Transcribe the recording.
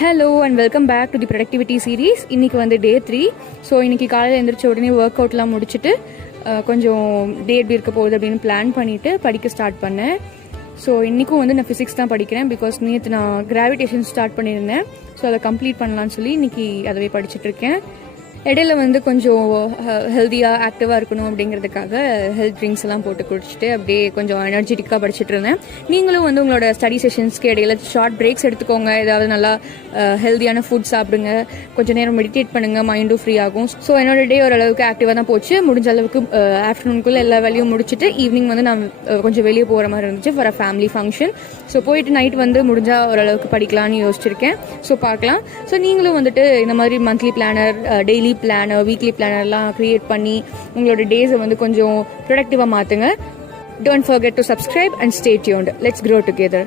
Hello and welcome back to the productivity series. இன்றைக்கி வந்து டே 3. So இன்றைக்கி காலையில் எழுந்திரிச்ச உடனே ஒர்க் அவுட்லாம் முடிச்சுட்டு கொஞ்சம் டே எப்படி இருக்க போகுது அப்படின்னு பிளான் பண்ணிவிட்டு படிக்க ஸ்டார்ட் பண்ணேன். ஸோ இன்றைக்கும் வந்து நான் ஃபிசிக்ஸ் தான் படிக்கிறேன். பிகாஸ் நேற்று நான் கிராவிடேஷன் ஸ்டார்ட் பண்ணியிருந்தேன். ஸோ அதை கம்ப்ளீட் பண்ணலான்னு சொல்லி இன்றைக்கி அதவே படிச்சுட்ருக்கேன். இடையில வந்து கொஞ்சம் ஹெல்த்தியாக ஆக்டிவாக இருக்கணும் அப்படிங்கிறதுக்காக ஹெல்த் ட்ரிங்க்ஸ் எல்லாம் போட்டு குடிச்சிட்டு அப்படியே கொஞ்சம் எனர்ஜெட்டிக்காக படிச்சுட்டு இருந்தேன். நீங்களும் வந்து உங்களோட ஸ்டடி செஷன்ஸ்க்கு இடையில ஷார்ட் பிரேக்ஸ் எடுத்துக்கோங்க. ஏதாவது நல்லா ஹெல்த்தியான ஃபுட் சாப்பிடுங்க. கொஞ்சம் நேரம் மெடிடேட் பண்ணுங்கள், மைண்டும் ஃப்ரீ ஆகும். ஸோ என்னோட டே ஓரளவுக்கு ஆக்டிவாக தான் போச்சு. முடிஞ்ச அளவுக்கு ஆஃப்டர்நூனுக்குள்ளே எல்லா வேலையும் முடிச்சுட்டு ஈவினிங் வந்து நான் கொஞ்சம் வெளியே போகிற மாதிரி இருந்துச்சு for a family function. So போயிட்டு நைட் வந்து முடிஞ்சால் ஓரளவுக்கு படிக்கலான்னு யோசிச்சிருக்கேன். ஸோ பார்க்கலாம். ஸோ நீங்களும் வந்துட்டு இந்த மாதிரி monthly planner, daily planner, weekly பிளானர்லாம் கிரியேட் பண்ணி உங்களோட டேஸை வந்து கொஞ்சம் ப்ரொடக்டிவாக மாற்றுங்க. Don't forget to subscribe and stay tuned. Let's grow together.